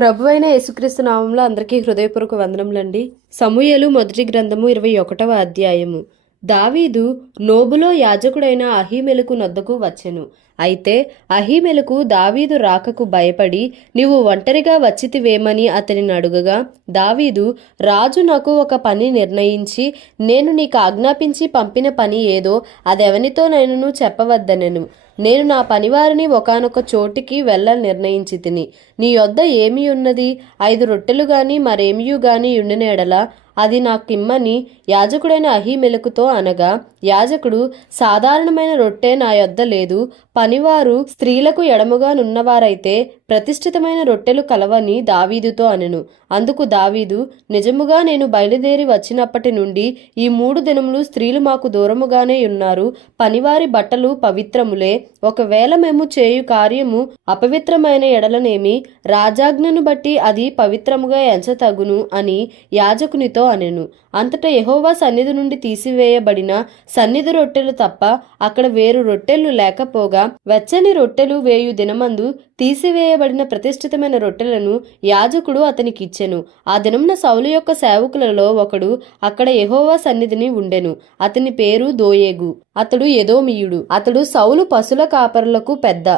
ప్రభువైన యేసుక్రీస్తు నామంలో అందరికీ హృదయపూర్వక వందనములండి. సమూయేలు మొదటి గ్రంథము 21వ అధ్యాయము. దావీదు నోబులో యాజకుడైన అహీమెలకు నొద్దకు వచ్చెను. అయితే అహీమెలకు దావీదు రాకకు భయపడి, నీవు ఒంటరిగా వచ్చితివేమని అతనిని అడుగగా, దావీదు, రాజు నాకు ఒక పని నిర్ణయించి, నేను నీకు ఆజ్ఞాపించి పంపిన పని ఏదో అదెవనితోనైనను చెప్పవద్దనెను. నేను నా పనివారిని ఒకానొక చోటికి వెళ్ళ నిర్ణయించి తిని, నీ యొద్ద ఏమి ఉన్నది? 5 రొట్టెలు గాని మరేమియు గాని యుండిన ఎడల అది నాకిమ్మని యాజకుడైన అహీమెలకుతో అనగా, యాజకుడు, సాధారణమైన రొట్టె నా యొద్ద లేదు, పనివారు స్త్రీలకు ఎడముగా నున్నవారైతే ప్రతిష్ఠితమైన రొట్టెలు కలవని దావీదుతో అనెను. అందుకు దావీదు, నిజముగా నేను బయలుదేరి వచ్చినప్పటి నుండి ఈ 3 దినములు స్త్రీలు మాకు దూరముగానే ఉన్నారు. పనివారి బట్టలు పవిత్రములే. ఒకవేళ మేము చేయు కార్యము అపవిత్రమైన ఎడలనేమి, రాజాజ్ఞను బట్టి అది పవిత్రముగా ఎంచతగును అని యాజకునితో అనెను. అంతటా యెహోవా సన్నిధి నుండి తీసివేయబడిన సన్నిధి రొట్టెలు తప్ప అక్కడ వేరు రొట్టెలు లేకపోగా, వెచ్చని రొట్టెలు వేయు దినమందు తీసివేయబడిన ప్రతిష్ఠితమైన రొట్టెలను యాజకుడు అతనికి ఇచ్చెను. ఆ దినమున సౌలు యొక్క సేవకులలో ఒకడు అక్కడ యెహోవా సన్నిధిని ఉండెను. అతని పేరు దోయేగు. అతడు ఎదోమీయుడు. అతడు సౌలు పశుల కాపరులకు పెద్ద.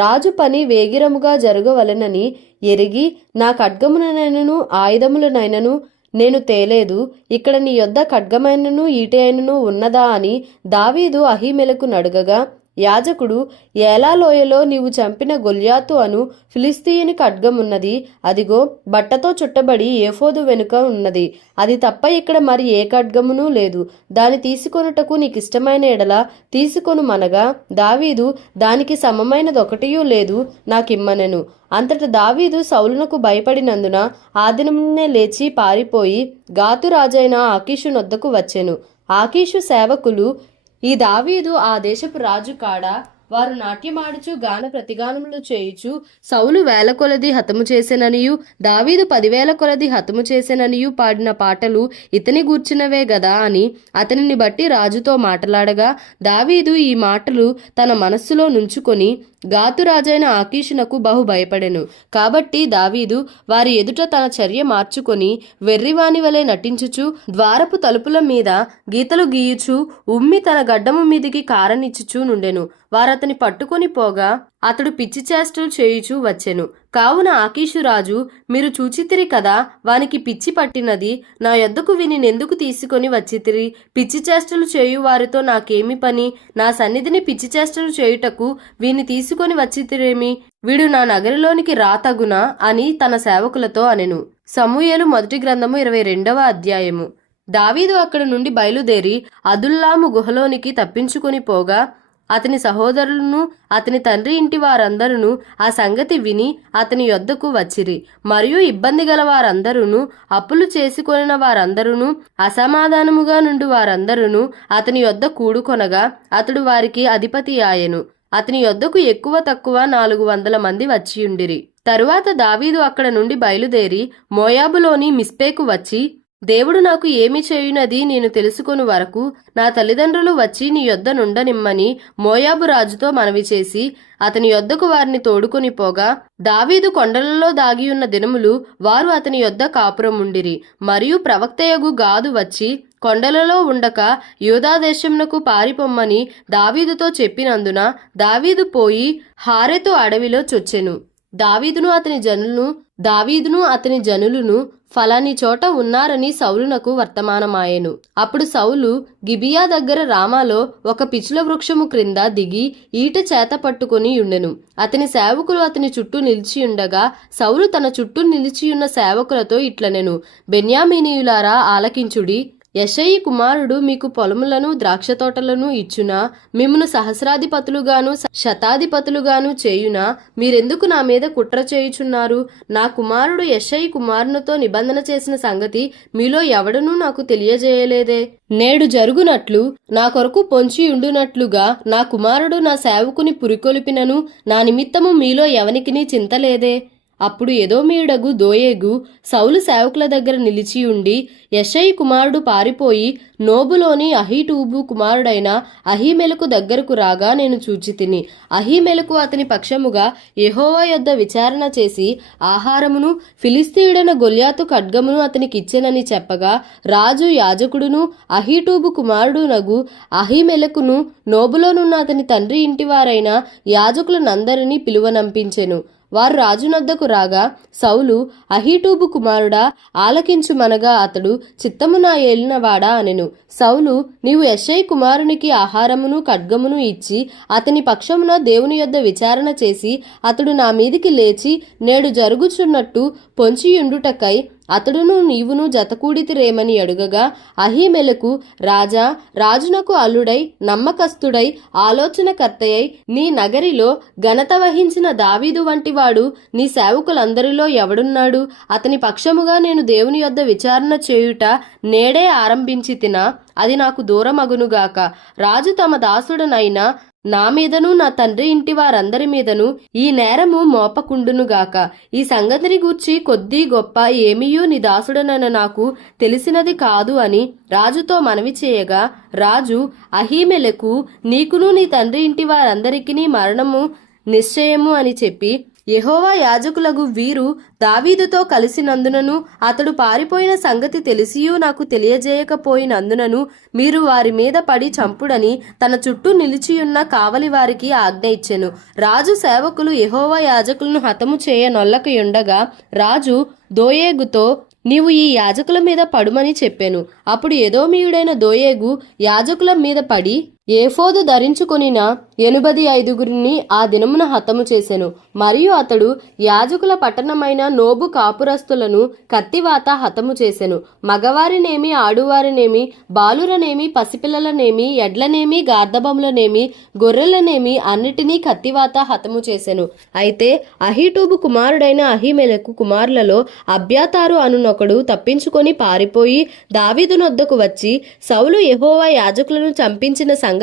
రాజు పని వేగిరముగా జరగవలెనని ఎరిగి, నా ఖడ్గమునైనను ఆయుధములనైనను నేను తేలేదు, ఇక్కడ నీ యొద్ద ఖడ్గమైనను ఈటె అయినను ఉన్నదా అని దావీదు అహీమెలకు నడుగగా, యాజకుడు, ఏలా లోయలో నీవు చంపిన గొల్యాతు అను ఫిలిస్తీయుని ఖడ్గమున్నది, అదిగో బట్టతో చుట్టబడి ఏఫోదు వెనుక ఉన్నది, అది తప్ప ఇక్కడ మరి ఏ ఖడ్గమునూ లేదు, దాని తీసుకొనుటకు నీకిష్టమైన ఎడల తీసుకొనుమనగా, దావీదు, దానికి సమమైనదొకటియూ లేదు, నాకిమ్మనెను. అంతట దావీదు సౌలునకు భయపడినందున ఆ దినమునే లేచి పారిపోయి గాతు రాజైన ఆకీషు నొద్దకు వచ్చెను. ఆకీషు సేవకులు, ఈ దావీదు ఆ దేశపు రాజు కాడా? వారు నాట్యమాడుచు గాన ప్రతిగానములు చేయుచు సౌలు 1000 కొలది హతము చేసెననియు దావీదు 10,000 కొలది హతము చేసెననియు పాడిన పాటలు ఇతని గూర్చినవే గదా అని అతనిని బట్టి రాజుతో మాటలాడగా, దావీదు ఈ మాటలు తన మనస్సులో నుంచుకొని గాతు రాజైన ఆకీషునకు బహు భయపడెను. కాబట్టి దావీదు వారి ఎదుట తన చర్య మార్చుకొని వెర్రివాని వలె నటించుచు ద్వారపు తలుపుల మీద గీతలు గీయుచు ఉమ్మి తన గడ్డము మీదికి కారనిచ్చుచూ నుండెను. వారతని పట్టుకొని పోగా అతడు పిచ్చి చేష్టలు చేయుచూ వచ్చెను. కావున ఆకీషు రాజు, మీరు చూచితిరి కదా, వానికి పిచ్చి పట్టినది, నా యొద్దకు వీనినెందుకు తీసుకొని వచ్చితిరి? పిచ్చి చేష్టలు చేయు వారితో నాకేమి పని? నా సన్నిధిని పిచ్చి చేష్టలు చేయుటకు వీని తీసుకొని వచ్చితిరేమి? వీడు నా నగరిలోనికి రాతగునా అని తన సేవకులతో అనెను. సమూయేలు మొదటి గ్రంథము 22వ అధ్యాయము. దావీదు అక్కడ నుండి బయలుదేరి అదుల్లాము గుహలోనికి తప్పించుకొని పోగా, అతని సహోదరులను అతని తండ్రి ఇంటి వారందరూ ఆ సంగతి విని అతని యొద్దకు వచ్చిరి. మరియు ఇబ్బంది గల వారందరూ, అప్పులు చేసుకొనిన వారందరూ, అసమాధానముగా నుండి వారందరూ అతని యొద్ద కూడుకొనగా అతడు వారికి అధిపతి ఆయెను. అతని యొద్దకు ఎక్కువ తక్కువ 400 మంది వచ్చియుండిరి. తరువాత దావీదు అక్కడ నుండి బయలుదేరి మోయాబులోని మిస్పేకు వచ్చి, దేవుడు నాకు ఏమి చేయునది నేను తెలుసుకొను వరకు నా తల్లిదండ్రులు వచ్చి నీ యొద్ద నుండనిమ్మని మోయాబు రాజుతో మనవి చేసి అతని యొద్దకు వారిని తోడుకొని పోగా, దావీదు కొండలలో దాగియున్న దినములు వారు అతని యొద్ద కాపురముండిరి. మరియు ప్రవక్తయగు గాదు వచ్చి కొండలలో ఉండక యూదా దేశమునకు పారిపొమ్మని దావీదుతో చెప్పినందున దావీదు పోయి హారెతు అడవిలో చొచ్చెను. దావీదును అతని జనులను ఫలాని చోట ఉన్నారని సౌలునకు వర్తమానమాయెను. అప్పుడు సౌలు గిబియా దగ్గర రామాలో ఒక పిచుల వృక్షము క్రింద దిగి ఈట చేత పట్టుకుని ఉండెను. అతని సేవకులు అతని చుట్టూ నిలిచియుండగా సౌలు తన చుట్టూ నిలిచియున్న సేవకులతో ఇట్లనెను, బెన్యామీనీయులారా ఆలకించుడి. యెషయి కుమారుడు మీకు పొలములను ద్రాక్ష తోటలను ఇచ్చునా? మిమ్మును సహస్రాధిపతులుగాను శతాధిపతులుగాను చేయునా? మీరెందుకు నా మీద కుట్ర చేయుచున్నారు? నా కుమారుడు యెషయి కుమారునితో నిబంధన చేసిన సంగతి మీలో ఎవడనూ నాకు తెలియజేయలేదే. నేడు జరుగునట్లు నా కొరకు పొంచియుండునట్లుగా నా కుమారుడు నా సేవకుని పురికొలిపినను నా నిమిత్తము మీలో ఎవనికిని చింతలేదే. అప్పుడు ఎదోమీయుడగు దోయేగు సౌలు సేవకుల దగ్గర నిలిచి ఉండి, యెషై కుమారుడు పారిపోయి నోబులోని అహీటూబు కుమారుడైన అహీమెలకు దగ్గరకు రాగా నేను చూచితిని. అహీమెలకు అతని పక్షముగా యెహోవా యొద్ద విచారణ చేసి ఆహారమును ఫిలిస్తీయుడైన గొల్యాతు ఖడ్గమును అతనికిచ్చెనని చెప్పగా, రాజు యాజకుడును అహీటూబు కుమారుడునగు అహీమెలకును నోబులోనున్న అతని తండ్రి ఇంటివారైన యాజకులనందరినీ పిలువనంపించెను. వారు రాజునొద్దకు రాగా, సౌలు, అహీటూబు కుమారుడా, ఆలకించుమనగా అతడు, చిత్తము నా ఏలినవాడా అనెను. సౌలు, నీవు యెషై కుమారునికి ఆహారమును ఖడ్గమును ఇచ్చి అతని పక్షమున దేవుని యొద్ద విచారణ చేసి అతడు నా మీదికి లేచి నేడు జరుగుచున్నట్టు పొంచియుండుటకై అతడును నీవును జతకూడితిరేమని అడుగగా, అహీమెలకు, రాజా, రాజునకు అల్లుడై నమ్మకస్తుడై ఆలోచనకర్తయై నీ నగరిలో ఘనత వహించిన దావీదు వంటివాడు నీ సేవకులందరిలో ఎవడున్నాడు? అతని పక్షముగా నేను దేవుని యొద్ద విచారణ చేయుట నేడే ఆరంభించి తినా, అది నాకు దూరమగునుగాక. రాజు తమ దాసుడనైన నా మీదను నా తండ్రి ఇంటి వారందరి మీదను ఈ నేరము మోపకుండునుగాక. ఈ సంగతిని గూర్చి కొద్ది గొప్ప ఏమీయూ నీ దాసుడనైన నాకు తెలిసినది కాదు అని రాజుతో మనవి చేయగా, రాజు అహీమెలకు, నీకును నీ తండ్రి ఇంటి వారందరికీ మరణము నిశ్చయము అని చెప్పి, యెహోవా యాజకులగు వీరు దావీదుతో కలిసినందునను అతడు పారిపోయిన సంగతి తెలిసియూ నాకు తెలియజేయకపోయినందునను మీరు వారి మీద పడి చంపుడని తన చుట్టూ నిలిచియున్న కావలి వారికి ఆజ్ఞ ఇచ్చెను. రాజు సేవకులు యెహోవా యాజకులను హతము చేయనొల్లకయుండగా రాజు దోయేగుతో, నీవు ఈ యాజకుల మీద పడుమని చెప్పెను. అప్పుడు ఎదోమీయుడైన దోయేగు యాజకుల మీద పడి ఏఫోదు ధరించుకొనిన 85 ఆ దినమున హతము చేసెను. మరియు అతడు యాజకుల పట్టణమైన నోబు కాపురస్తులను కత్తివాత హతము చేసెను. మగవారినేమి, ఆడువారినేమి, బాలురనేమి, పసిపిల్లలనేమి, ఎడ్లనేమి, గార్ధబములనేమి, గొర్రెలనేమి అన్నిటినీ కత్తివాత హతము చేసెను. అయితే అహీటూబు కుమారుడైన అహీమెలకు కుమారులలో అబ్యాతారు అనునొకడు తప్పించుకొని పారిపోయి దావీదునొద్దకు వచ్చి, సౌలు యెహోవా యాజకులను చంపించిన సంగతి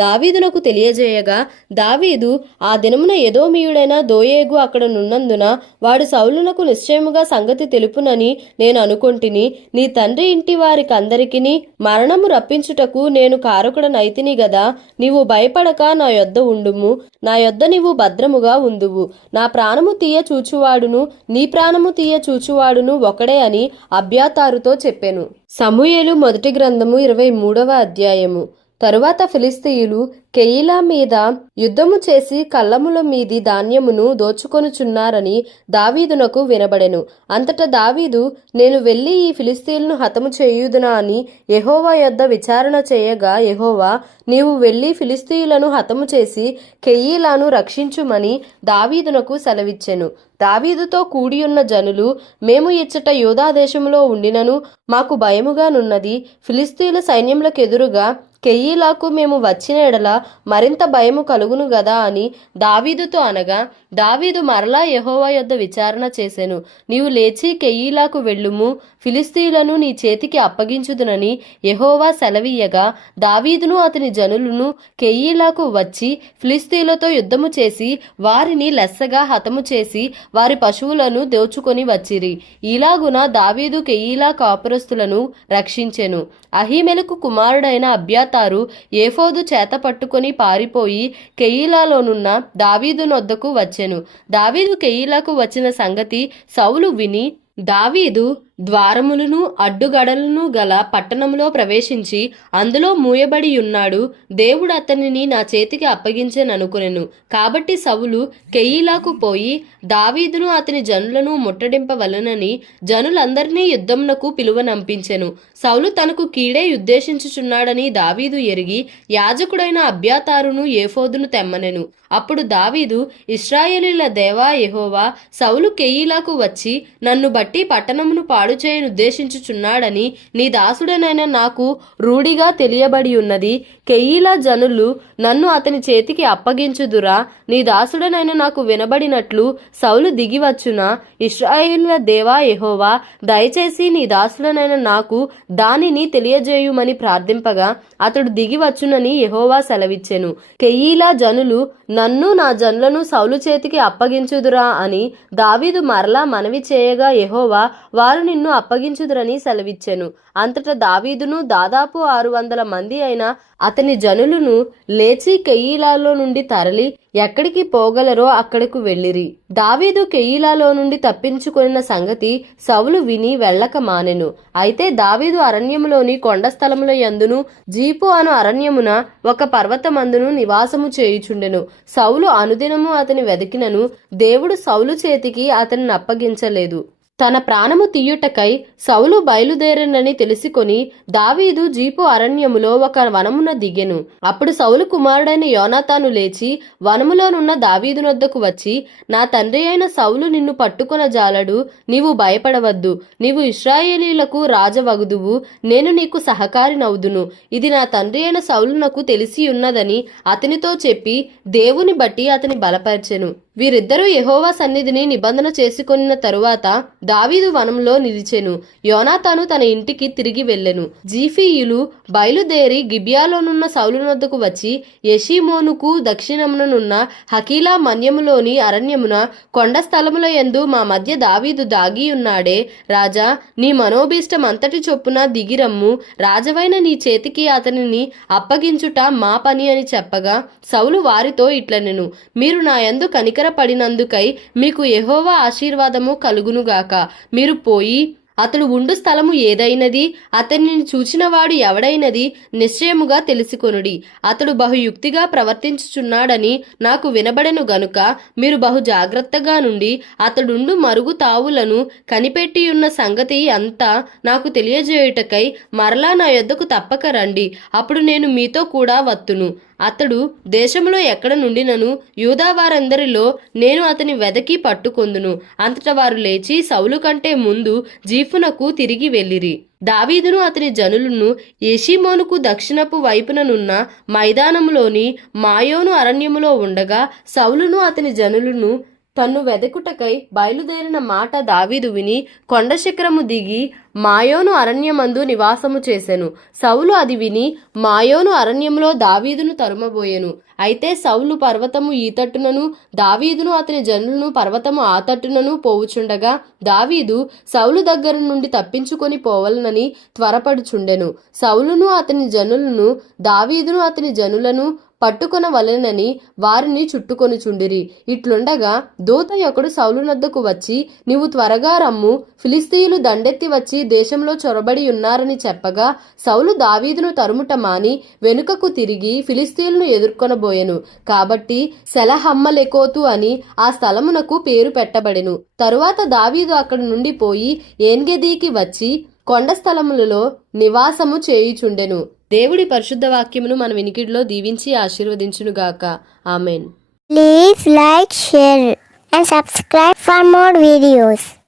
దావీదునకు తెలియజేయగా, దావీదు, ఆ దినమున ఎదోమీయుడైన దోయేగు అక్కడ నున్నందున వాడు సౌలునకు నిశ్చయముగా సంగతి తెలుపునని నేను అనుకొంటిని. నీ తండ్రి ఇంటి వారికందరికిని మరణము రప్పించుటకు నేను కారకుడనైతిని గదా. నీవు భయపడక నా యొద్ద ఉండుము. నా యొద్ద నీవు భద్రముగా ఉందువు. నా ప్రాణము తీయ చూచువాడును నీ ప్రాణము తీయ చూచువాడును ఒకడే అని అబ్యాతారుతో చెప్పెను. సమూయేలు మొదటి గ్రంథము 23వ అధ్యాయము. తరువాత ఫిలిస్తీయులు కెయీలా మీద యుద్ధము చేసి కళ్ళముల మీది ధాన్యమును దోచుకొనుచున్నారని దావీదునకు వినబడెను. అంతటా దావీదు, నేను వెళ్ళి ఈ ఫిలిస్తీయులను హతము చేయుదునా అని యెహోవా యొద్ద విచారణ చేయగా, యెహోవా, నీవు వెళ్ళి ఫిలిస్తీయులను హతము చేసి కెయీలాను రక్షించుమని దావీదునకు సెలవిచ్చెను. దావీదుతో కూడియున్న జనులు, మేము ఇచ్చట యూదా దేశములో ఉండినను మాకు భయముగానున్నది. ఫిలిస్తీయుల సైన్యములకెదురుగా కెయీలాకు మేము వచ్చిన ఎడల మరింత భయము కలుగును గదా అని దావీదుతో అనగా, దావీదు మరలా యెహోవా యొద్ద విచారణ చేసెను. నీవు లేచి కెయీలాకు వెళ్ళుము, ఫిలిస్తీయులను నీ చేతికి అప్పగించుదునని యెహోవా సెలవీయగా, దావీదును అతని జనులను కెయీలాకు వచ్చి ఫిలిస్తీయులతో యుద్ధము చేసి వారిని లెస్సగా హతము చేసి వారి పశువులను దోచుకొని వచ్చిరి. ఇలాగున దావీదు కెయీలా కాపురస్తులను రక్షించెను. అహీమెలకు కుమారుడైన అబ్యాతారు ఏఫోదు చేత పట్టుకొని పారిపోయి కెయీలాలోనున్న దావీదునొద్దకు వచ్చెను. దావీదు కెయీలాకు వచ్చిన సంగతి సౌలు విని, దావీదు ద్వారములను అడ్డుగడలను గల పట్టణంలో ప్రవేశించి అందులో మూయబడి ఉన్నాడు, దేవుడు అతనిని నా చేతికి అప్పగించెననుకొనెను. కాబట్టి సౌలు కెయీలాకు పోయి దావీదును అతని జనులను ముట్టడింపవలనని జనులందరినీ యుద్ధమునకు పిలువనంపించెను. సౌలు తనకు కీడే ఉద్దేశించుచున్నాడని దావీదు ఎరిగి యాజకుడైన అబ్యాతారును ఏఫోదును తెమ్మనెను. అప్పుడు దావీదు, ఇశ్రాయేలీల దేవా యెహోవా, సౌలు కెయీలాకు వచ్చి నన్ను బట్టి పట్టణమును పాడు చేయను ఉద్దేశించుచున్నాడని నీ దాసుడనైన నాకు రూఢిగా తెలియబడి ఉన్నది. కెయీలా జనులు నన్ను అతని చేతికి అప్పగించుదురా? నీ దాసుడనైన నాకు వినబడినట్లు సౌలు దిగివచ్చునా? ఇశ్రాయేలుల దేవా యెహోవా, దయచేసి నీ దాసుడనైన నాకు దానిని తెలియజేయుమని ప్రార్థింపగా అతడు దిగివచ్చునని యెహోవా సెలవిచ్చెను. కెయీలా జనులు నన్ను నా జనులను సౌలు చేతికి అప్పగించుదురా అని దావీదు మరలా మనవి చేయగా యెహోవా వారు నిన్ను అప్పగించుదురని సెలవిచ్చెను. అంతటా దావీదును దాదాపు 600 మంది అయిన అతని జనులను లేచి కెయీలాలో నుండి తరలి ఎక్కడికి పోగలరో అక్కడకు వెళ్ళిరి. దావీదు కెయీలాలో నుండి తప్పించుకొనిన సంగతి సౌలు విని వెళ్ళక మానెను. అయితే దావీదు అరణ్యములోని కొండ స్థలముల యందును జీపు అను అరణ్యమున ఒక పర్వతమందును నివాసము చేయుచుండెను. సౌలు అనుదినము అతని వెదికినను దేవుడు సౌలు చేతికి అతనిని అప్పగించలేదు. తన ప్రాణము తీయుటకై సౌలు బయలుదేరనని తెలుసుకొని దావీదు జీపు అరణ్యములో ఒక వనమున దిగెను. అప్పుడు సౌలు కుమారుడైన యోనాతాను లేచి వనములోనున్న దావీదునొద్దకు వచ్చి, నా తండ్రి అయిన సౌలు నిన్ను పట్టుకొనజాలడు, నీవు భయపడవద్దు, నీవు ఇశ్రాయేలీయులకు రాజవగుదువు, నేను నీకు సహకారినవుదును, ఇది నా తండ్రి అయిన సౌలునకు తెలిసి ఉన్నదని అతనితో చెప్పి దేవుని బట్టి అతని బలపరిచెను. వీరిద్దరూ యెహోవా సన్నిధిని నిబంధన చేసుకొనిన తరువాత దావీదు వనంలో నిలిచెను. యోనాతాను తన ఇంటికి తిరిగి వెళ్ళెను. జీఫీయులు బయలుదేరి గిబియాలోనున్న సౌలునొద్దకు వచ్చి యెషీమోనుకు దక్షిణముననున్న హకీలా మన్యములోని అరణ్యమున కొండ స్థలముల యందు మా మధ్య దావీదు దాగి ఉన్నాడే, రాజా నీ మనోభీష్టం అంతటి చొప్పున దిగిరమ్ము, రాజవైన నీ చేతికి అతనిని అప్పగించుట మా పని అని చెప్పగా సౌలు వారితో ఇట్లనెను, మీరు నా యందు కనికరపడినందుకై మీకు యెహోవా ఆశీర్వాదము కలుగునుగాక. మీరు పోయి అతడు ఉండు స్థలము ఏదైనది, అతనిని చూచినవాడు ఎవడైనది నిశ్చయముగా తెలుసుకొనుడి. అతడు బహుయుక్తిగా ప్రవర్తించుచున్నాడని నాకు వినబడెను గనుక మీరు బహు జాగ్రత్తగా నుండి అతడుండు మరుగు తావులను కనిపెట్టియున్న సంగతి అంతా నాకు తెలియజేయుటకై మరలా నా యొద్దకు తప్పక రండి, అప్పుడు నేను మీతో కూడా వత్తును. అతడు దేశములో ఎక్కడ నుండినను యూదా వారందరిలో నేను అతని వెదకి పట్టుకొందును. అంతటా వారు లేచి సౌలు కంటే ముందు జీఫునకు తిరిగి వెళ్ళిరి. దావీదును అతని జనులను యెషీమోనుకు దక్షిణపు వైపుననున్న మైదానములోని మాయోను అరణ్యములో ఉండగా సౌలును అతని జనులను తన్ను వెదకుటకై బయలుదేరిన మాట దావీదు విని కొండ శిఖరము దిగి మాయోను అరణ్యమందు నివాసము చేసెను. సౌలు అది విని మాయోను అరణ్యములో దావీదును తరుమబోయెను. అయితే సౌలు పర్వతము ఈ తట్టునను దావీదును అతని జనులను పర్వతము ఆ తట్టునను పోవుచుండగా దావీదు సౌలు దగ్గర నుండి తప్పించుకొని పోవలనని త్వరపడుచుండెను. సౌలును అతని జనులను దావీదును అతని జనులను పట్టుకొనవలెనని వారిని చుట్టుకొనుచుండిరి. ఇట్లుండగా దూత ఒకడు సౌలునొద్దకు వచ్చి, నీవు త్వరగా రమ్ము, ఫిలిస్తీయులు దండెత్తి వచ్చి దేశంలో చొరబడి ఉన్నారని చెప్పగా సౌలు దావీదును తరుముట మాని వెనుకకు తిరిగి ఫిలిస్తీయులను ఎదుర్కొనబోయెను. కాబట్టి సెలహమ్మలెకోతు అని ఆ స్థలమునకు పేరు పెట్టబడెను. తరువాత దావీదు అక్కడి నుండి పోయి ఏన్గెదీకి వచ్చి కొండ స్థలములలో నివాసము చేయుచుండెను. దేవుడి పరిశుద్ధ వాక్యమును మన వినికిడిలో దీవించి ఆశీర్వదించునుగాక. Amen. Please like, share and subscribe for more videos.